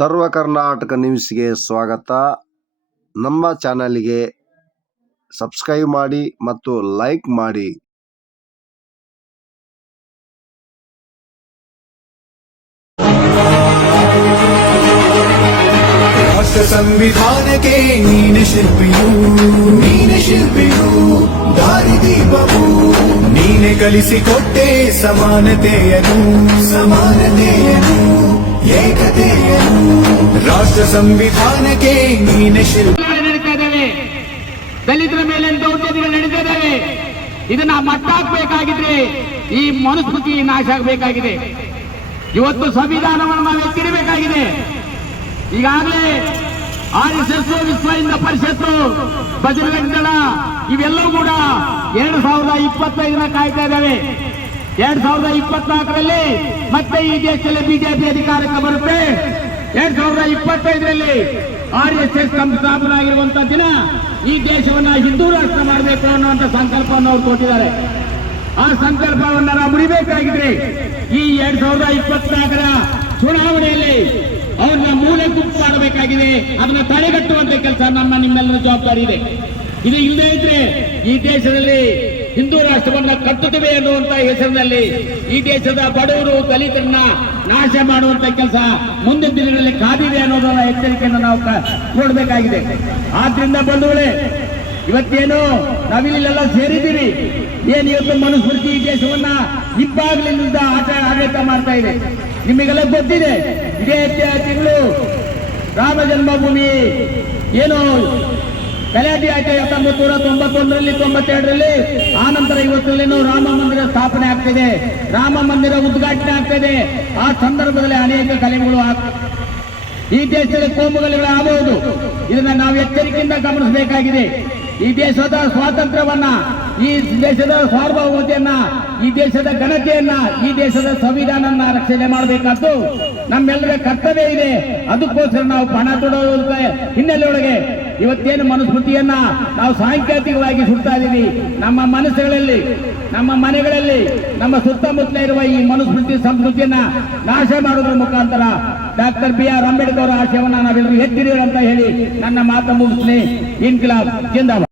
ಸರ್ವ ಕರ್ನಾಟಕ ನ್ಯೂಸ್ಗೆ ಸ್ವಾಗತ. ನಮ್ಮ ಚಾನಲ್ಗೆ ಸಬ್ಸ್ಕ್ರೈಬ್ ಮಾಡಿ ಮತ್ತು ಲೈಕ್ ಮಾಡಿ. ರಾಷ್ಟ್ರ ಸಂವಿಧಾನಕ್ಕೆ ನೀನೆ ಶಿಲ್ಪಿಯು ದಾರಿದೀಪವು ನೀನೆ ಕಲಿಸಿಕೊಟ್ಟೆ ಸಮಾನತೆಯನ್ನು ಏಕತೆಯನ್ನು. ರಾಷ್ಟ್ರ ಸಂವಿಧಾನಕ್ಕೆ ನೀನೆ ಶಿಲ್ಪಿ. ನಡೀತಾ ಇದ್ದಾವೆ, ದಲಿತರ ಮೇಲೆ ದೌರ್ಜನ್ಯಗಳು ನಡೀತಾ ಇದ್ದಾವೆ. ಇದನ್ನ ಮಟ್ಟಾಕಬೇಕಾಗಿದ್ರೆ ಈ ಮನುಸ್ಮೃತಿ ನಾಶ ಆಗಬೇಕಾಗಿದೆ. ಇವತ್ತು ಸಂವಿಧಾನವನ್ನು ನಾವು ಎತ್ತಿರಬೇಕಾಗಿದೆ. ಈಗಾಗಲೇ RSS, ವಿಶ್ವ ಹಿಂದೂ ಪರಿಷತ್ತು, ಬಜರಂಗ ದಳ ಇವೆಲ್ಲವೂ ಕೂಡ 2025 ಕಾಯ್ತಾ ಇದ್ದಾವೆ. 2024ರಲ್ಲಿ ಮತ್ತೆ ಈ ದೇಶದಲ್ಲಿ ಬಿಜೆಪಿ ಅಧಿಕಾರಕ್ಕೆ ಬರುತ್ತೆ. 2025ರಲ್ಲಿ RSS ಸ್ಥಾಪನೆ ಆಗಿರುವಂತಹ ದಿನ ಈ ದೇಶವನ್ನ ಹಿಂದೂ ರಾಷ್ಟ್ರ ಮಾಡಬೇಕು ಅನ್ನುವಂಥ ಸಂಕಲ್ಪವನ್ನು ಅವರು ಕೊಟ್ಟಿದ್ದಾರೆ. ಆ ಸಂಕಲ್ಪವನ್ನು ನಾವು ಮುಡಿಬೇಕಾಗಿದ್ರೆ ಈ 2024ರ ಚುನಾವಣೆಯಲ್ಲಿ ಅವ್ರನ್ನ ಮೂಲೆ ಗುಂಪು ಮಾಡಬೇಕಾಗಿದೆ. ಅದನ್ನ ತಡೆಗಟ್ಟುವಂತ ಕೆಲಸ ನಿಮ್ಮೆಲ್ಲರ ಜವಾಬ್ದಾರಿ ಇದೆ. ಇದು ಇಲ್ಲದೇ ಇದ್ರೆ ಈ ದೇಶದಲ್ಲಿ ಹಿಂದೂ ರಾಷ್ಟ್ರವನ್ನ ಕಟ್ಟುತ್ತವೆ ಅನ್ನುವಂತ ಹೆಸರಿನಲ್ಲಿ ಈ ದೇಶದ ಬಡವರು ದಲಿತರನ್ನ ನಾಶ ಮಾಡುವಂತ ಕೆಲಸ ಮುಂದಿನ ದಿನಗಳಲ್ಲಿ ಕಾದಿದೆ ಅನ್ನೋದನ್ನ ಎಚ್ಚರಿಕೆಯನ್ನು ನಾವು ನೋಡಬೇಕಾಗಿದೆ. ಆದ್ರಿಂದ ಬಂಧುಗಳೇ, ಇವತ್ತೇನು ನಾವಿಲ್ಲೆಲ್ಲ ಸೇರಿದ್ದೀರಿ, ಏನ್ ಇವತ್ತು ಮನುಸ್ಮೃತಿ ಈ ದೇಶವನ್ನ ಇಬ್ಬಾಗ್ಲಿಂದ ಆಡಳಿತ ಮಾಡ್ತಾ ಇದೆ. ನಿಮಗೆಲ್ಲ ಗೊತ್ತಿದೆ, ಇದೇ ತಿಂಗಳು ರಾಮ ಜನ್ಮಭೂಮಿ ಏನು ಗಲಾಟೆ ಆಯ್ತು 1991ರಲ್ಲಿ 92ರಲ್ಲಿ. ಆ ನಂತರ ಇವತ್ತಲ್ಲೇನು ರಾಮ ಮಂದಿರ ಸ್ಥಾಪನೆ ಆಗ್ತಿದೆ, ರಾಮ ಮಂದಿರ ಉದ್ಘಾಟನೆ ಆಗ್ತಿದೆ. ಆ ಸಂದರ್ಭದಲ್ಲಿ ಅನೇಕ ಕಲೆಗಳು ಈ ದೇಶದ ಕೋಮುಗಲಗಳು ಆಗಬಹುದು. ಇದನ್ನ ನಾವು ಎಚ್ಚರಿಕೆಯಿಂದ ಗಮನಿಸಬೇಕಾಗಿದೆ. ಈ ದೇಶದ ಸ್ವಾತಂತ್ರ್ಯವನ್ನ, ಈ ದೇಶದ ಸಾರ್ವಭೌಮತೆಯನ್ನ, ಈ ದೇಶದ ಘನತೆಯನ್ನ, ಈ ದೇಶದ ಸಂವಿಧಾನವನ್ನ ರಕ್ಷಣೆ ಮಾಡಬೇಕಾದ್ದು ನಮ್ಮೆಲ್ಲರ ಕರ್ತವ್ಯ ಇದೆ. ಅದಕ್ಕೋಸ್ಕರ ನಾವು ಪಣ ತೊಡೋದ ಹಿನ್ನೆಲೆಯೊಳಗೆ ಇವತ್ತೇನು ಮನುಸ್ಮೃತಿಯನ್ನ ನಾವು ಸಾಂಕೇತಿಕವಾಗಿ ಸುಡ್ತಾ ಇದ್ದೀವಿ. ನಮ್ಮ ಮನಸ್ಸುಗಳಲ್ಲಿ, ನಮ್ಮ ಮನೆಗಳಲ್ಲಿ, ನಮ್ಮ ಸುತ್ತಮುತ್ತಲ ಇರುವ ಈ ಮನುಸ್ಮೃತಿ ಸಂಸ್ಕೃತಿಯನ್ನ ನಾಶ ಮಾಡೋದ್ರ ಮುಖಾಂತರ ಡಾಕ್ಟರ್ BR ಅಂಬೇಡ್ಕರ್ ಅವರ ಆಶಯವನ್ನ ನಾವೆಲ್ಲರೂ ಎತ್ತಿರಿ ಅಂತ ಹೇಳಿ ನನ್ನ ಮಾತು ಮುಗಿಸ್ತೀನಿ. ಇನ್ಕಿಲಾಬ್ ಜಿಂದಾಬಾದ್.